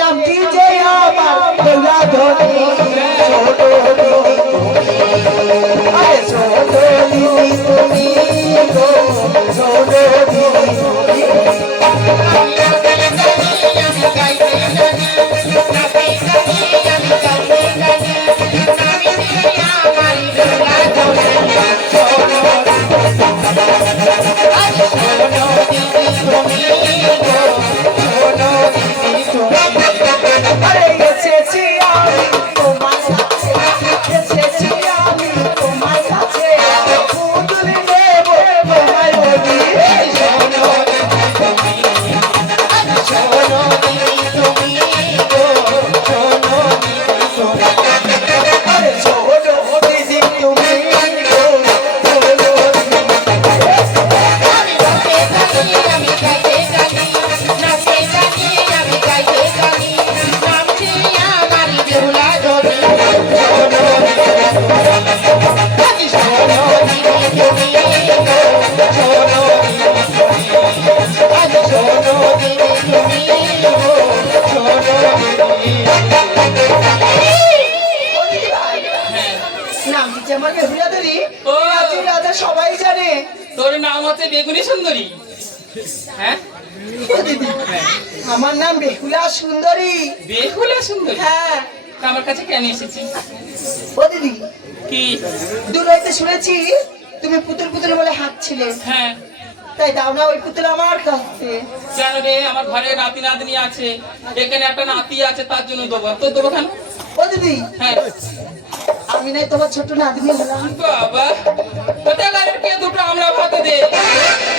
নামটি যে আমার বেহুলা ধনী আরে ছোট দিদি তুমি গো ছোট দিদি সবাই জানে তোর নাম হচ্ছে বেগুনি সুন্দরী। হ্যাঁ আমার নাম বেহুলা সুন্দরী। বেহুলা সুন্দরী? হ্যাঁ। আমার কাছে কেন এসেছিস? ও দিদি কি দূর হইতে শুনেছি তুমি পুতুল পুতুল বলে হাঁটছিলে। হ্যাঁ তাই দাও না ওই পুতুল আমার কাছে। কেন রে? আমার ঘরে নাতি নাতনি আছে, এখানে একটা নাতি আছে, তার জন্য দেবো। তো দেবো কেন? ও দিদি হ্যাঁ আমি নাই তোমার ছোট নাতনি হলাম। বাবা কোথাকার কে দুটো আমরা ভাত দে,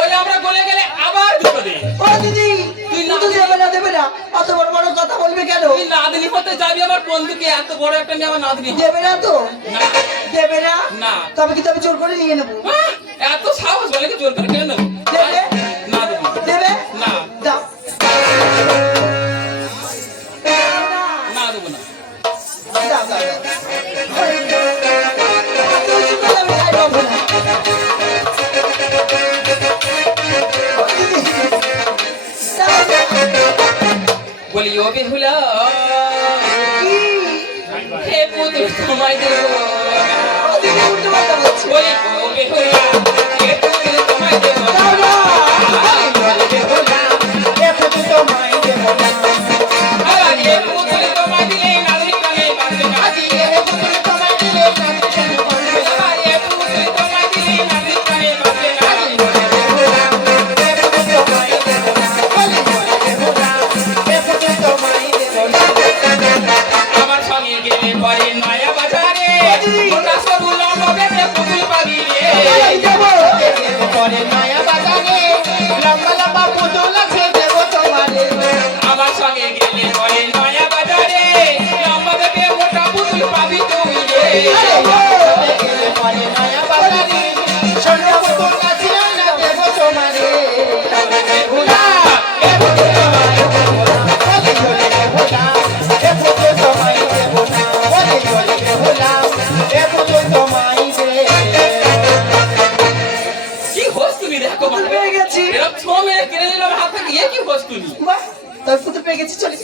ওই আমরা গলে গেলে আবার দুটো দে। ও দিদি তুই পুতুল দেবে না অত বড় বড় কথা বলবে কেন? তুই নাতনি হতে যাবি আমার বন্ধুকে, এত বড় একটা মেয়ে আমার নাতনি দেবে না তো? না দেবে না? না। তবে কি তবে জোর করে নিয়ে নেবো? এত সাহস বলে কি জোর করে কেন নেবো? দেবে না দেবো দেবে না। দাও না দেবো না। দাও দাও আমি খাই পাবো না। বলি ও বেহুলা হে পুতুল তোমায় দেবো। বলি ও বেহুলা হে পুতুল তোমায় দেবো। আবার এ পুতুল তোমায় দিলে নাতনি কানে বাঁধবে না। আবার এ পুতুল তোমায় দিলে নাতনি কানে বাঁধবে না। আমার সঙ্গে গেলে পরে নয়া বাজারে রাস্তা বুলাম বেঁধে পুতুল পাবি রে। পরে নয়া বাজারে লম্বা লম্বা পুতুল আছে দেবো তোমারে। আমার সঙ্গে গেলে পরে নয়া বাজারে লম্বা বেঁধে মোটা পুতুল পাবি তুই রে। পরে নয়া বাজারে ছোট পুতুল আছে না দেবো তোমারে। কি হোস তুমি দেখো পুতুল পেয়ে গেছি। এরকম ছো মেরে কিনে নিলাম হাত থেকে, এ কি হোস তুমি? বাহ তবে পুতুল পেয়ে গেছি চলে।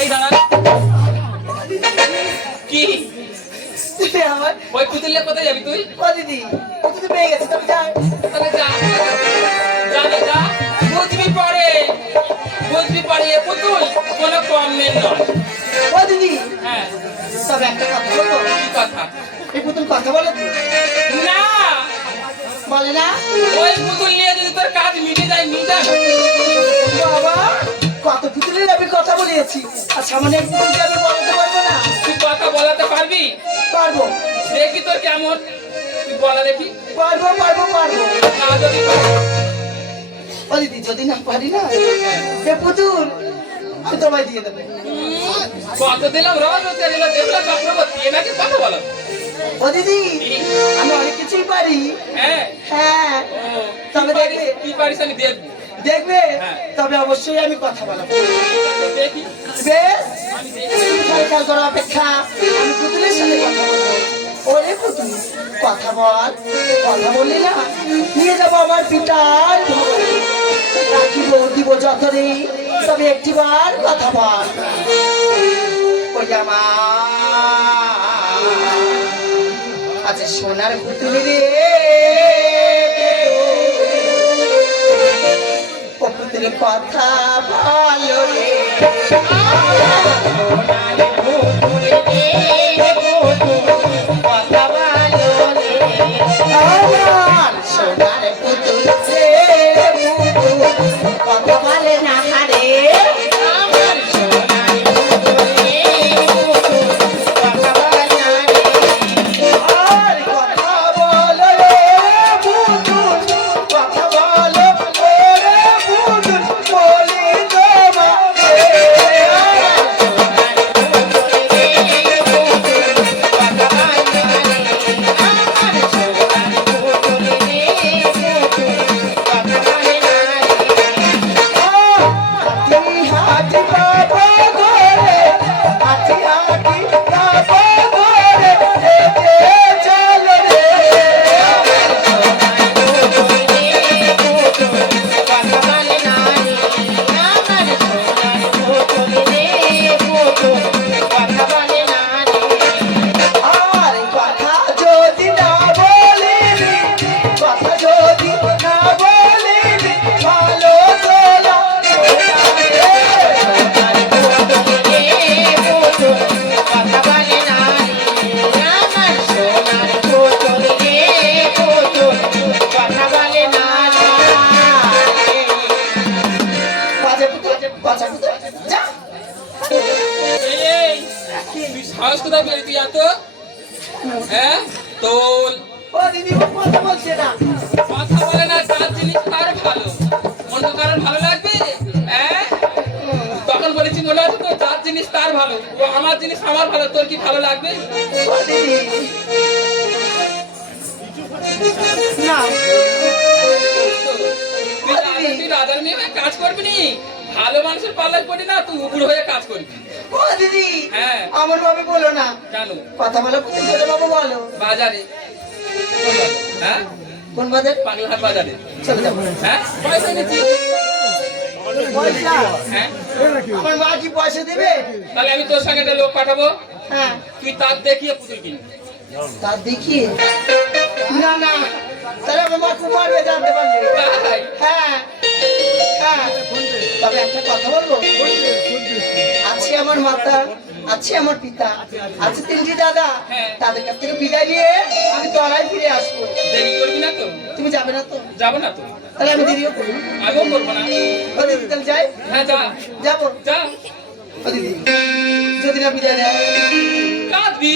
এই দাঁড়া কি আমার ওই পুতুলে কোথায় যাবি তুই? ও দিদি পুতুল পেয়ে গেছি তবে যাই। তাহলে যা যাবে যা, বুঝবি পরে এ পুতুল কোনো কম মেন নয়। ও দিদি হ্যাঁ তবে একটা কথা বলবো। কি কথা? এই পুতুল কথা বলে তো? না বলে না? ওই পুতুল নিয়ে যদি তোর কাজ মিটে যায় মিটা। বাবা কত পুতুলের আমি কথা বলিয়েছি আর সামনে এক পুতুলকে আমি বলতে পারবো না? তুই কথা বলাতে পারবি? পারবো দেখি তোর কেমন, তুই বলা দেখি। পারবো পারবো পারবো। না যদি পারিস। ও দিদি যদি না পারি না এ পুতুল আমি তোমায় দিয়ে দেবে। কত দিলাম রস দিলাম দেখলা চক্রবর্তী, এ নাকি কথা বলো। ও দিদি আমি অনেক কিছুই পারি। হ্যাঁ হ্যাঁ তবে দেখবে কি পারিস আমি দেখবো। দেখবে হ্যাঁ। তবে অবশ্যই আমি কথা বলবো। দেখি বেশ আমি দেখি। সরকার করার অপেক্ষা আমি পুতুলের সাথে কথা বলবো। ওরে পুতুল কথা বল, কথা বললি না নিয়ে যাবো আমার পিতার ঘরে। রাখিব দিব যতনে তবে একটিবার কথা বল। ওই আমার আচ্ছা সোনার পুতুল রে, ও পুতুল কথা ভালো রে, সোনার পুতুল রে, কথা ভালো রে, আমার সোনার পুতুল রে, পুতুল কথা বলে না রে, আমার সোনার পুতুল রে, পুতুল কথা বলে না রে, আর কথা বলো রে পুতুল, কথা বলো রে পুতুল, বলি তোমাকে আমার সোনার পুতুল রে, পুতুল কথা বলে না রে, আমার সোনার পুতুল রে, পুতুল কথা বলে না রে, হাতি হাতি বাবা ঘরে, হাতি হাতি বাবা ঘরে, হেঁটে চলো রে, আমার সোনার পুতুল রে, পুতুল কথা বলে না রে, আমার সোনার পুতুল রে, পুতুল কথা বলে না রে, আর কথা যদি না বলিবি, কথা যদি না বলিবি, ভালো তো লাগে না রে, সোনার পুতুল রে, পুতুল কথা বলে না রে, আমার সোনার পুতুল রে, পুতুল কথা বলে না রে, বাজে পুতুল, বাজে পুতুল, যা। এই তুই সাহস কোথায় পেলি তুই এত? হ্যাঁ তোল ও দিদি ও কথা বলছে না, কথা বলে না, চার জিনিস তার ভালো, অন্য কারণ ভালো লাগবে? হ্যাঁ তখন বলেছি মনে আছে তো, চার জিনিস তার ভালো, ও আমার জিনিস আমার ভালো, তোর কি ভালো লাগবে? ও দিদি না, তুই রাজার মেয়ে হয়ে কাজ করবি নি, ভালো মানুষের পাল্লায় পড়ি না, তুই উপুর হয়ে কাজ করবি। ও দিদি হ্যাঁ আমার ভাবে বলো না, কেন? কথা বলো পুতুল করে বাবু বলো, বাজারে। হ্যাঁ কোন বাজার, পানিহাট বাজারে। চলে যাবো, হ্যাঁ পয়সা এনেছি। পয়সা হ্যাঁ আমার মা কি পয়সা দেবে, তাহলে আমি তোর সঙ্গে একটা লোক পাঠাবো, হ্যাঁ তুই তার দেখিয়ে পুতুল কিনবি। তা দেখিয়ে, না না তাহলে আমার মা খুব মারবে জানতে পারলে, তাই? হ্যাঁ হ্যাঁ, তবে একটা কথা বলবো, আছে আমার মাতা, আছে আমার পিতা, আছে তিনটি দাদা, হ্যাঁ। তাদের কাছ থেকে বিদায় নিয়ে আমি তলায় ফিরে আসবো, দেরি করবি না তো? তুমি যাবে না তো, যাবো না তো, তাহলে আমি দেরিও করবো, আমিও করবো না। ও দিদি তাহলে যাই, হ্যাঁ যা যাবো, যা। ও দিদি যদি না বিদায় দেয়, কাঁদবি?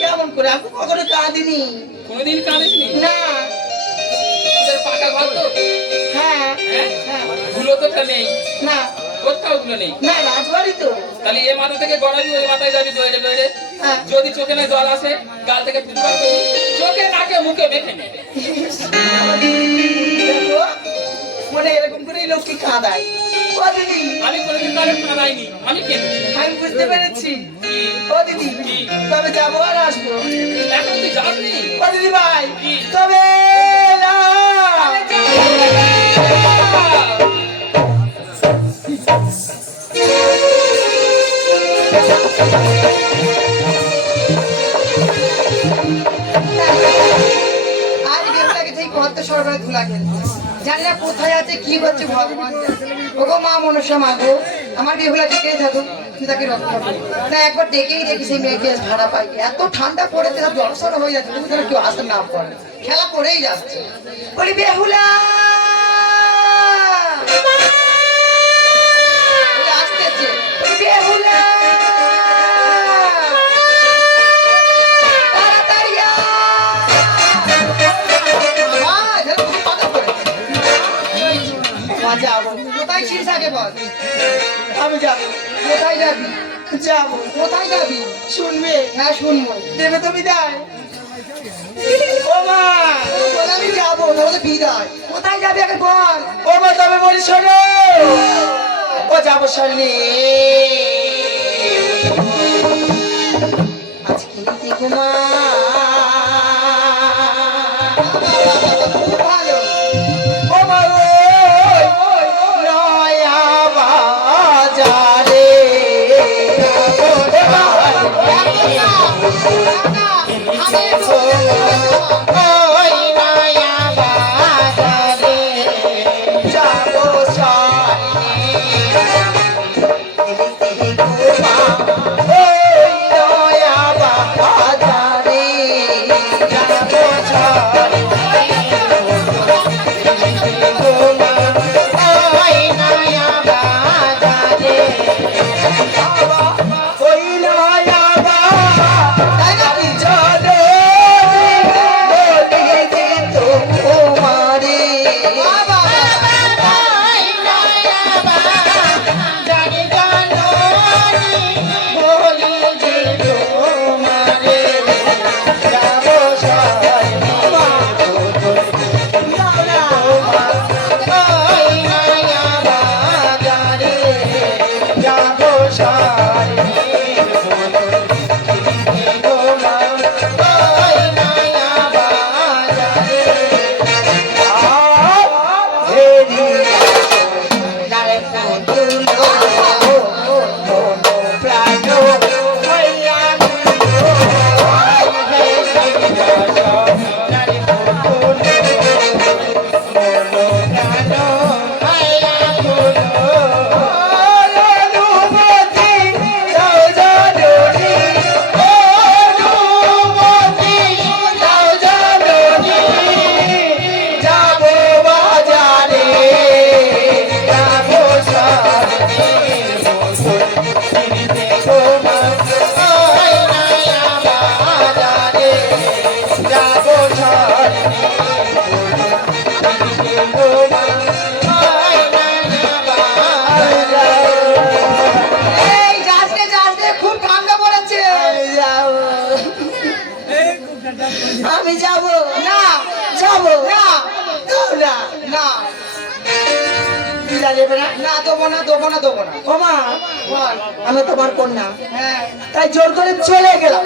কেমন করে, আমি কখনো কাঁদিনি, কোনোদিন কাঁদিসনি? না, তোদের পাকা ঘর তো? হ্যাঁ হ্যাঁ হ্যাঁ, ধুলো তো নেই, না কোথাও ধুলো নেই, না রাজবাড়ি তো, তাহলে এ মাথা থেকে গড়াবি, ওই মাথায় যাবি দৌড়ে দৌড়ে, হ্যাঁ যদি চোখে না জল আসে গাল থেকে ফুটবল করবি, চোখে নাকে মুখে মেখে নে। দেখো, মনে এরকম করে লোককে কাঁদায়, ও দিদি আমি কোনোদিন তাহলে কাঁদাইনি, আমি কেঁদেছি। আমি বুঝতে পেরেছি, কি? ও দিদি তবে যাবো আর আসবো, এখন তুই যাসনি? ও দিদি ভাই কি? তবে এলাম। আজ বেহুলাকে ঠিক কত সরবরাহ ধুলা খেলছে, জানি না কোথায় আছে কি হচ্ছে ভগবান জানে। ওগো মা মনসা মা গো, আমার বেহুলাকে কে থাকো, তুই তাকে রক্ষা করো না, একবার ডেকেই দেখি সেই মেয়েকে আজ ভাড়া পাই, এত ঠান্ডা পড়েছে সব জড়সড় হয়ে যাচ্ছে, তুমি যেন কেউ আসতে না পারে, খেলা করেই যাচ্ছে, বলি বেহুলা বলে আসতেছে, বলি বেহুলা তাড়াতাড়ি আয়। বাবা, এখানে খুব পাতা পড়েছে। যাবো, কোথায় ছিলিস আগে বল, আমি যাবো, কোথায় যাবি, যাবো, কোথায় যাবি, শুনবে, হ্যাঁ শুনবো, দেবে তো বিদায়, ও মা বলে আমি যাবো, তাহলে বিদায়, কোথায় যাবি আগে বল, ও মা তবে বলি শোনো, ও যাবো সামনে, আজকে দেখো মা, খুব ভালো, ও মা নয়া বিদা দেবে না? না দেবো না দেবো না দেবো না। ও মা, বল। আমি তোমার কন্যা, হ্যাঁ তাই জোর করে চলে গেলাম।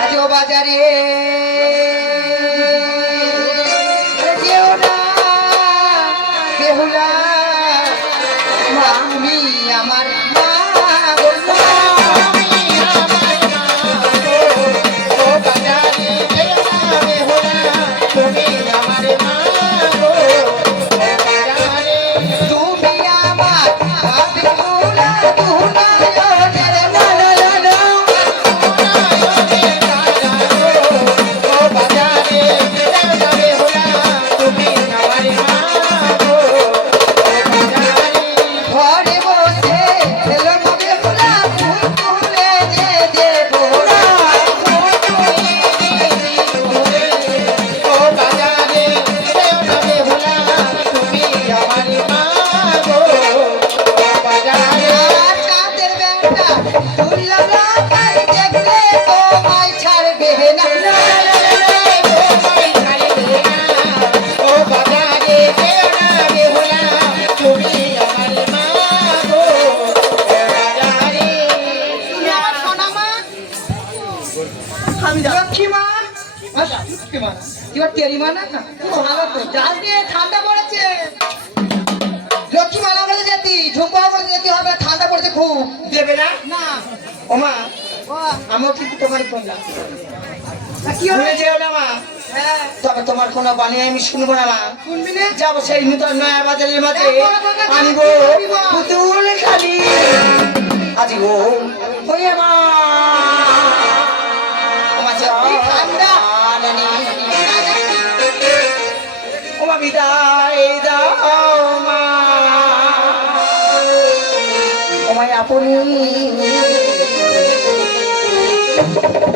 আজ ও বাজারে যেও না বেহুলা, মা তুমি আমার মা গো, তুমি আমার মা বেহুলা, দুলালের মা, না, না, না। ঘরে বসে এলো না বেহুলা, ফুল তুলে দে দেবো না। চাঁদের বেটা তুললাম না, তাই দেখলে তোমায় ছাড়বে না। তুমি আমার সোনা মা, আমি যাব। লক্ষ্মী মা। আচ্ছা, লক্ষ্মী মা না, এবার টেরি মা না, খুব ভালো তো, জাল দিয়ে ঠান্ডা পড়েছে। লক্ষ্মী মা না বলে যেতি, ঝুঁকো বলে যেতে হবে, ঠান্ডা পড়েছে খুব। দেবে না? না ও মা, বাহ, আমিও কিন্তু তোমার কন্যা। তা কি হবে? ভুলে যেও না মা, হ্যাঁ, তবে তোমার কোনো বাণী আমি শুনবো না মা। শুনবি না? যাবো সেই নূতন নয়া বাজারের মাঝে, আনিব পুতুল খালি আজি গো ওরে মা, তোমার যে ঠান্ডা নানি, ও মা বিদায় দাও মা, ও মা আপনি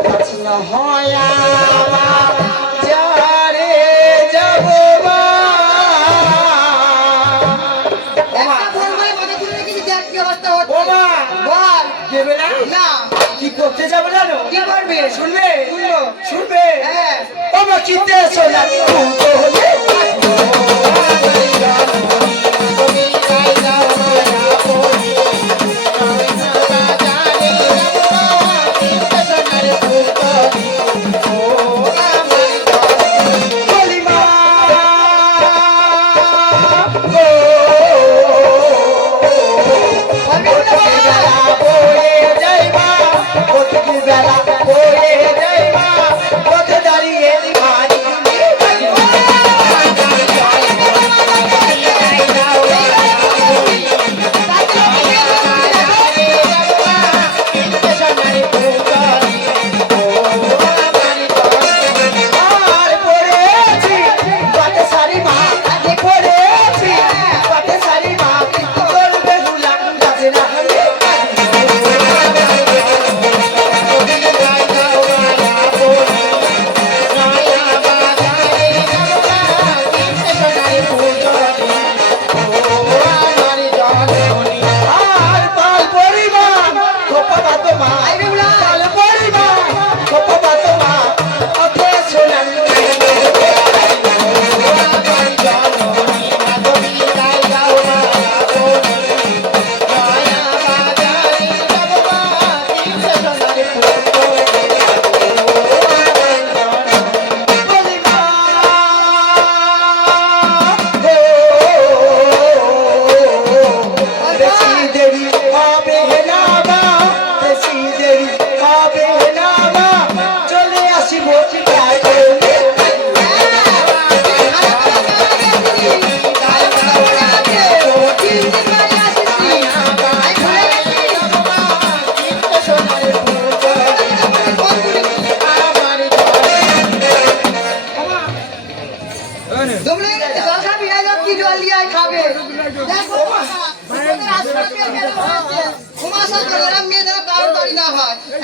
কাছে না হয় যারে যাব মা। একটা বল বলে মাথা তুলে রেখেছি, দেখ কি অবস্থা হচ্ছে। ও মা, বল। দেবে না? না, কি করতে যাবো জানো? কি করবে? শুনবে? শুনবো। শুনবে? হ্যাঁ। ও মা কিতে সোনা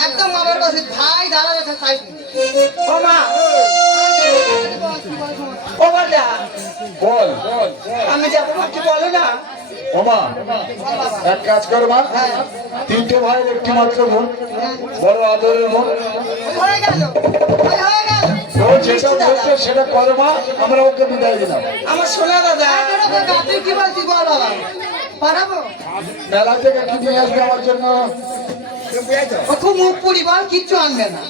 একদম আমার কাছে ভাই দাদা কাছে খাই ও মা, ও বাবা, বল আমি যাবো মা, কি বলো না? ওমা এক কাজ করো মা, তিনটে ভাইয়ের একটি মাত্র বোন, বড় আদরের বোন, হয়ে গেল হয়ে গেল ও যেটা বলছে সেটা করো মা, আমরা ওকে বিদায় দিলাম। আমার সোনা দাদা, তুই কি বলছিস বল বাবা, পাঠাবো? মেলা থেকে কি নিয়ে আসবে আমার জন্য? ও খুব মুখ পুরি, বল কিচ্ছু আনবে না।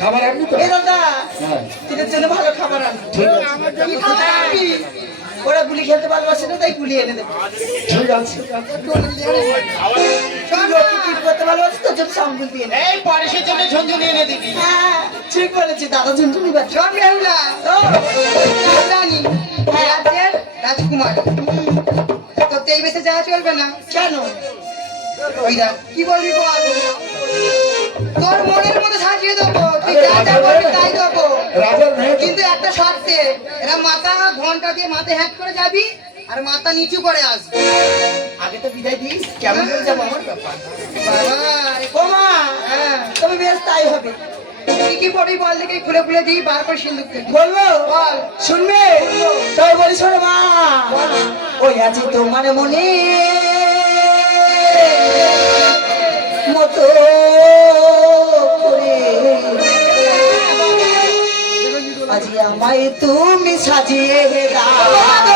খাবার আনবি তো? এই দাদা হ্যাঁ, তোদের জন্য ভালো খাবার আনবো। ঠিক আছে, কি খাবার আনবি? ওরা গুলি খেলতে ভালোবাসে না, তাই গুলি এনে দেবো। ঠিক আছে। তুই লোককে কি করতে ভালোবাসিস, তোর জন্য সামগুল দিয়ে নে। এই পারিসের জন্য ঝঞ্ঝুনি এনে দিবি। হ্যাঁ, ঠিক বলেছি দাদা, ঝুনঝুনি বাচ্চা। শোন বেহুলা, রাজরানী, রাজ্যের রাজকুমার, তোর তো এই বেশে যাওয়া চলবে না। কেন? ওই দেখ, কি বলবি বল, তোর মনের মতো সাজিয়ে দেবো, তুই যা যা বলবি তাই দেবো, রাজার মেয়ে তো। কিন্তু একটা শর্তে, এরা মাথা ঘন্টা দিয়ে মাথায় হ্যাক করে যাবি আর মাথা নিচু করে আসবি। আগে তো বিদায় দিস, কেমন করে যাবো আমার ব্যাপার। বাবা, ও মা, হ্যাঁ, তবে বেশ তাই হবে। কি কি পড়বি বল দেখি, খুলে খুলে দিই, বার করে সিন্দুক দিই। বলবো? বল। শুনবে? তবে বলি শোনো মা, ওই আছে তোমার মনে মতো করে, আজ আমায় তুমি সাজিয়ে দাও।